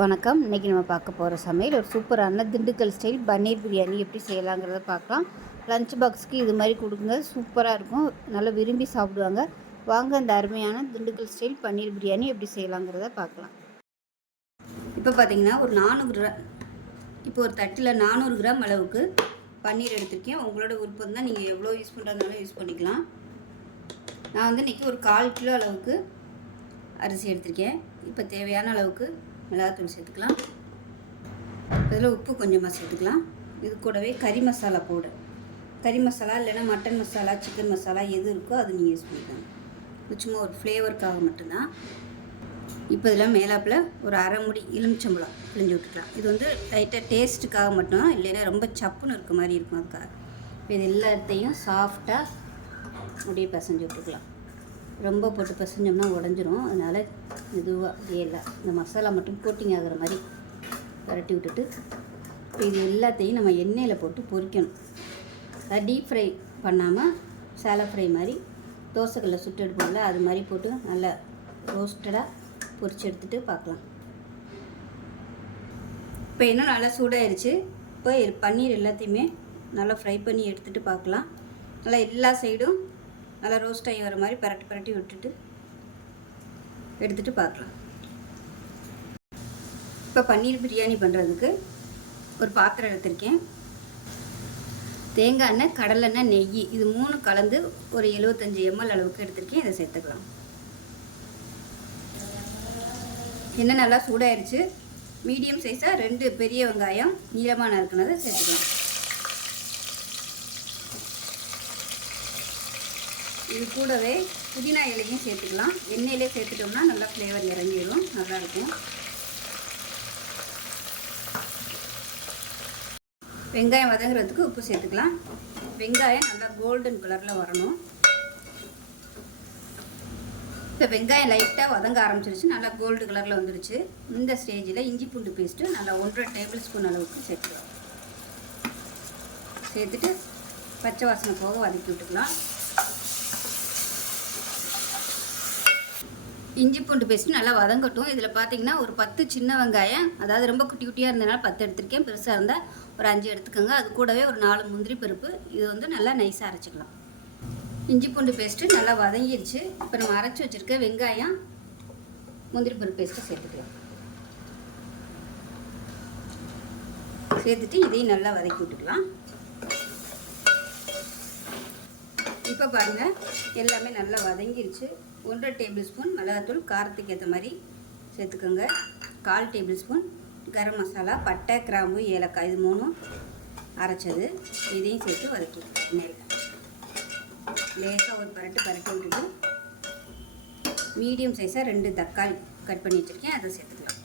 வணக்கம். இன்றைக்கி நம்ம பார்க்க போகிற சமையல் ஒரு சூப்பரான திண்டுக்கல் ஸ்டைல் பன்னீர் பிரியாணி எப்படி செய்யலாங்கிறத பார்க்கலாம். லஞ்ச் பாக்ஸுக்கு இது மாதிரி கொடுங்க, சூப்பராக இருக்கும், நல்லா விரும்பி சாப்பிடுவாங்க. வாங்க அந்த அருமையான திண்டுக்கல் ஸ்டைல் பன்னீர் பிரியாணி எப்படி செய்யலாங்கிறத பார்க்கலாம். இப்போ பார்த்திங்கன்னா ஒரு தட்டில் 400 கிராம் அளவுக்கு பன்னீர் எடுத்திருக்கேன். உங்களோட விருப்பம் தான், நீங்கள் எவ்வளோ யூஸ் பண்ணுறதுனாலும் யூஸ் பண்ணிக்கலாம். நான் வந்து இன்றைக்கி ஒரு 1/4 கிலோ அளவுக்கு அரிசி எடுத்திருக்கேன். இப்போ தேவையான அளவுக்கு மிளகாத்தூள் சேர்த்துக்கலாம். இதில் உப்பு கொஞ்சமாக சேர்த்துக்கலாம். இது கூடவே கறி மசாலா பவுடர், கறி மசாலா இல்லைன்னா மட்டன் மசாலா, சிக்கன் மசாலா எது இருக்கோ அது நீங்கள் யூஸ் பண்ணிக்கலாம். இது சும்மா ஒரு ஃப்ளேவருக்காக மட்டும்தான். இப்போ இதில் மேலாப்பில் ஒரு அரை முடி எலுமிச்சம்பழம் பிழிஞ்சு விட்டுக்கலாம். இது வந்து லைட்டாக டேஸ்ட்டுக்காக மட்டும், இல்லைன்னா ரொம்ப சப்புன்னு இருக்க மாதிரி இருக்கும், அதுக்காக. இப்போ இது எல்லாத்தையும் சாஃப்டாக அப்படியே பிசைஞ்சு விட்டுக்கலாம். ரொம்ப போட்டு பிசைஞ்சோம்னா உடஞ்சிரும். அதனால் இதுவாக இந்த மசாலா மட்டும் கோட்டிங் ஆகிற மாதிரி பரட்டி விட்டுட்டு, இப்போ இது எல்லாத்தையும் நம்ம எண்ணெயில் போட்டு பொரிக்கணும். அதை டீப் ஃப்ரை பண்ணாமல் சேலை ஃப்ரை மாதிரி தோசைக்கல்ல சுட்டு எடுப்போம்ல, அது மாதிரி போட்டு நல்லா ரோஸ்டடாக பொரித்து எடுத்துகிட்டு பார்க்கலாம். இப்போ என்ன நல்லா சூடாகிடுச்சு. இப்போ பன்னீர் எல்லாத்தையுமே நல்லா ஃப்ரை பண்ணி எடுத்துகிட்டு பார்க்கலாம். நல்லா எல்லா சைடும் நல்லா ரோஸ்ட் ஆகி வர மாதிரி பரட்டி விட்டுட்டு எடுத்துகிட்டு பார்க்கலாம். இப்போ பன்னீர் பிரியாணி பண்ணுறதுக்கு ஒரு பாத்திரம் எடுத்திருக்கேன். தேங்காய் எண்ணெய், கடலெண்ணெய், நெய் இது 3 கலந்து ஒரு 75 ml அளவுக்கு எடுத்திருக்கேன். இதை சேர்த்துக்கலாம். எண்ணெய் நல்லா சூடாயிருச்சு. மீடியம் சைஸாக 2 பெரிய வெங்காயம் நீளமாக நறுக்குனதை சேர்த்துக்கலாம். இது கூடவே புதினா இலையும் சேர்த்துக்கலாம். எண்ணெயிலே சேர்த்துட்டோம்னா நல்லா ஃப்ளேவர் இறங்கிடும், நல்லாயிருக்கும். வெங்காயம் வதங்குறதுக்கு உப்பு சேர்த்துக்கலாம். வெங்காயம் நல்லா கோல்டன் கலரில் வரணும். இப்போ வெங்காயம் லைட்டாக வதங்க ஆரம்பிச்சிருச்சு, நல்லா கோல்டு கலரில் வந்துருச்சு. இந்த ஸ்டேஜில் இஞ்சி பூண்டு பேஸ்ட்டு நல்லா 1.5 டேபிள் ஸ்பூன் அளவுக்கு சேர்த்துக்கலாம். சேர்த்துட்டு பச்சை வாசனை போக வதக்கி விட்டுக்கலாம். இஞ்சி பூண்டு பேஸ்ட்டு நல்லா வதங்கட்டும். இதில் பார்த்தீங்கன்னா ஒரு 10 சின்ன வெங்காயம், அதாவது ரொம்ப குட்டி குட்டியாக இருந்ததுனால 10 எடுத்திருக்கேன். பெருசாக இருந்தால் ஒரு 5 எடுத்துக்கோங்க. அது கூடவே ஒரு 4 முந்திரி பருப்பு. இது வந்து நல்லா நைஸாக அரைச்சிக்கலாம். இஞ்சி பூண்டு பேஸ்ட்டு நல்லா வதங்கிடுச்சு. இப்போ நம்ம அரைச்சி வச்சுருக்க வெங்காயம், முந்திரி பருப்பு பேஸ்ட்டை சேர்த்துக்கலாம். சேர்த்துட்டு இதையும் நல்லா வதக்கி விட்டுக்கலாம். இப்போ பாருங்கள், எல்லாமே நல்லா வதங்கிடுச்சு. 1.5 டேபிள் ஸ்பூன் மிளகாத்தூள், காரத்துக்கு ஏற்ற மாதிரி சேர்த்துக்கோங்க. 1/4 டேபிள் ஸ்பூன் கரம் மசாலா, பட்டை, கிராம்பு, ஏலக்காய் இது 3 அரைச்சது. இதையும் சேர்த்து வதக்கிக்கலாம். லேசாக ஒரு பரட்டி விட்டுட்டு மீடியம் சைஸாக 2 தக்காளி கட் பண்ணி வச்சுருக்கேன், அதை சேர்த்துக்கலாம்.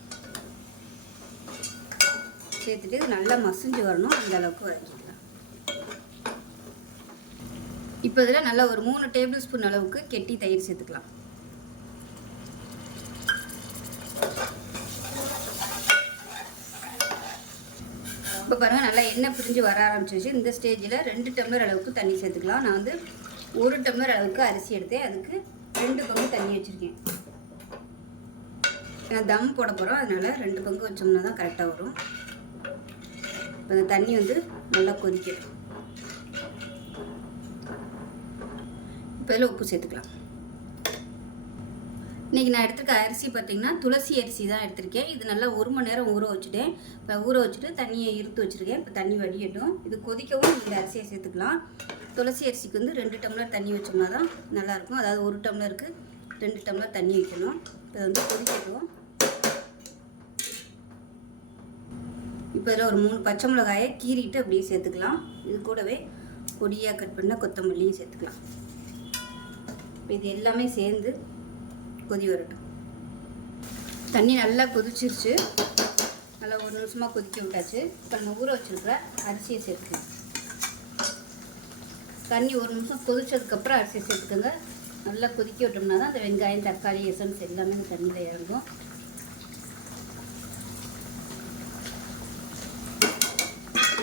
சேர்த்துட்டு இது நல்லா மசிஞ்சு வரணும், அந்த அளவுக்கு வதக்கிக்கலாம். இப்போ இதில் நல்லா ஒரு 3 டேபிள் ஸ்பூன் அளவுக்கு கெட்டி தயிர் சேர்த்துக்கலாம். இப்போ பாருங்கள், நல்லா எண்ணெய் பிரிஞ்சு வர ஆரம்பிச்சிருச்சு. இந்த ஸ்டேஜில் 2 டம்ளர் அளவுக்கு தண்ணி சேர்த்துக்கலாம். நான் வந்து 1 டம்ளர் அளவுக்கு அரிசி எடுத்தேன், அதுக்கு 2 பங்கு தண்ணி வச்சுருக்கேன். நான் தம் போட போகிறோம், அதனால் 2 பங்கு வச்சோம்னா தான் கரெக்டாக வரும். இப்போ அந்த தண்ணி வந்து நல்லா கொதிக்கணும். இப்போ இதில் உப்பு சேர்த்துக்கலாம். இன்றைக்கி நான் எடுத்துருக்க அரிசி பார்த்திங்கன்னா துளசி அரிசி தான் எடுத்திருக்கேன். இது நல்லா 1 மணி நேரம் ஊற வச்சுட்டேன். இப்போ ஊற வச்சுட்டு தண்ணியை இருத்து வச்சுருக்கேன். இப்போ தண்ணி வடியட்டும். இது கொதிக்கவும் இந்த அரிசியை சேர்த்துக்கலாம். துளசி அரிசிக்கு வந்து 2 டம்ளர் தண்ணி வச்சோம்னா தான் நல்லாயிருக்கும். அதாவது 1 டம்ளருக்கு 2 டம்ளர் தண்ணி வைக்கணும். இப்போ வந்து கொதிக்கட்டும். இப்போ இதில் ஒரு 3 பச்சை மிளகாயை கீறிட்டு அப்படியே சேர்த்துக்கலாம். இது கூடவே பொடியாக கட் பண்ண கொத்தமல்லியும் சேர்த்துக்கலாம். இது எல்லாமே சேர்ந்து கொதி வரட்டும். தண்ணி நல்லா கொதிச்சிருச்சு. நல்லா 1 நிமிஷமாக கொதிக்க விட்டாச்சு. இப்போ நம்ம ஊற வச்சுருக்கிற அரிசியை சேர்த்துக்கலாம். தண்ணி 1 நிமிஷம் கொதிச்சதுக்கப்புறம் அரிசியை சேர்த்துக்கோங்க. நல்லா கொதிக்க விட்டோம்னா தான் அந்த வெங்காயம், தக்காளி, எசன்ஸ் எல்லாமே இந்த தண்ணியில் இறங்கும்.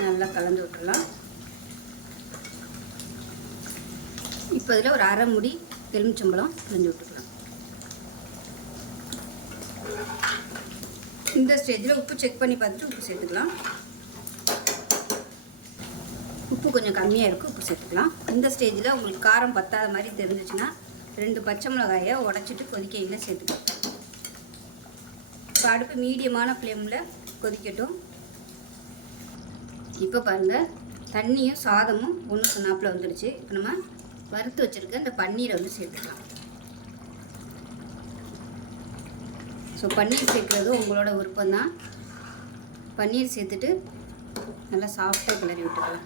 நல்லா கலந்து விட்டுடலாம். இப்போ இதில் ஒரு அரை முடி எலுமிச்சம்பழம் பிழிஞ்சு விட்டுக்கலாம். இந்த ஸ்டேஜில் உப்பு செக் பண்ணி பார்த்துட்டு உப்பு சேர்த்துக்கலாம். உப்பு கொஞ்சம் கம்மியாக இருக்குது, உப்பு சேர்த்துக்கலாம். இந்த ஸ்டேஜில் உங்களுக்கு காரம் பத்தாத மாதிரி தெரிஞ்சிச்சுன்னா 2 பச்சை மிளகாயை உடச்சிட்டு கொதிக்கையில் சேர்த்துக்கலாம். இப்போ அடுப்பு மீடியமான ஃப்ளேமில் கொதிக்கட்டும். இப்போ பாருங்கள், தண்ணியும் சாதமும் ஒன்று சொன்னாப்பில் வந்துடுச்சு. இப்போ நம்ம வறுத்து வச்சுருக்க இந்த பன்னீரை வந்து சேர்த்துக்கலாம். ஸோ பன்னீர் சேர்க்குறது உங்களோட விருப்பம்தான். பன்னீர் சேர்த்துட்டு நல்லா சாஃப்டாக கிளறி விட்டுக்கலாம்.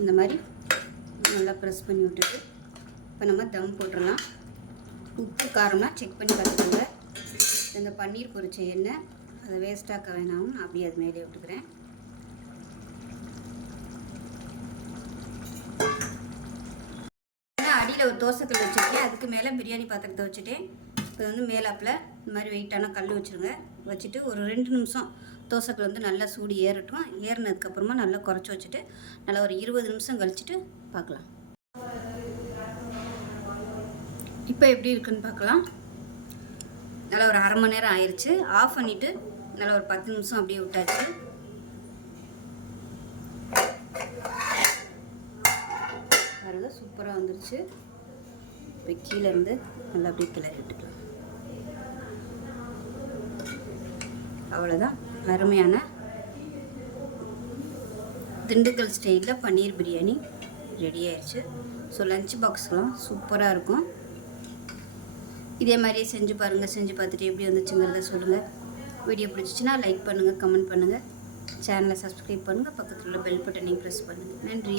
இந்த மாதிரி நல்லா ப்ரெஸ் பண்ணி விட்டுட்டு இப்போ நம்ம தம் போட்டுடலாம். உப்பு காரம்னா செக் பண்ணி பார்த்துக்கோங்க. இந்த பன்னீர் பொரிச்ச எண்ணெய் அதை வேஸ்ட்டாக்க வேணாம், அப்படியே அது மேலே விட்டுக்கிறேன். அடியில் ஒரு தோசைக்கல் வச்சுருக்கேன், அதுக்கு மேலே பிரியாணி பாத்திரத்தை வச்சுட்டேன். இப்போ வந்து மேலாப்பில் இந்த மாதிரி வெயிட்டான கல் வச்சுருங்க. வச்சுட்டு ஒரு 2 நிமிஷம் தோசைக்கல் வந்து நல்லா சூடு ஏறட்டும். ஏறினதுக்கப்புறமா நல்லா குறைச்சி வச்சுட்டு நல்லா ஒரு 20 நிமிஷம் கழிச்சிட்டு பார்க்கலாம். இப்போ எப்படி இருக்குன்னு பார்க்கலாம். நல்லா ஒரு அரை மணி நேரம் ஆயிடுச்சு. ஆஃப் பண்ணிவிட்டு நல்லா ஒரு 10 நிமிஷம் அப்படியே விட்டாச்சு. பாருங்க, சூப்பராக வந்துருச்சு. இப்போ கீழே இருந்து நல்லா அப்படியே கிளறி விட்டுக்கலாம். அவ்வளோதான், அருமையான திண்டுக்கல் ஸ்டைலில் பன்னீர் பிரியாணி ரெடி ஆயிடுச்சு. ஸோ லஞ்ச் பாக்ஸ்லாம் சூப்பராக இருக்கும். இதே மாதிரியே செஞ்சு பாருங்கள். செஞ்சு பார்த்துட்டு எப்படி வந்துச்சுங்கிறத சொல்லுங்கள். வீடியோ பிடிச்சிச்சின்னா லைக் பண்ணுங்கள், கமெண்ட் பண்ணுங்கள், சேனலை சப்ஸ்கிரைப் பண்ணுங்கள், பக்கத்தில் உள்ள பெல் பட்டனையும் ப்ரெஸ் பண்ணுங்கள். நன்றி.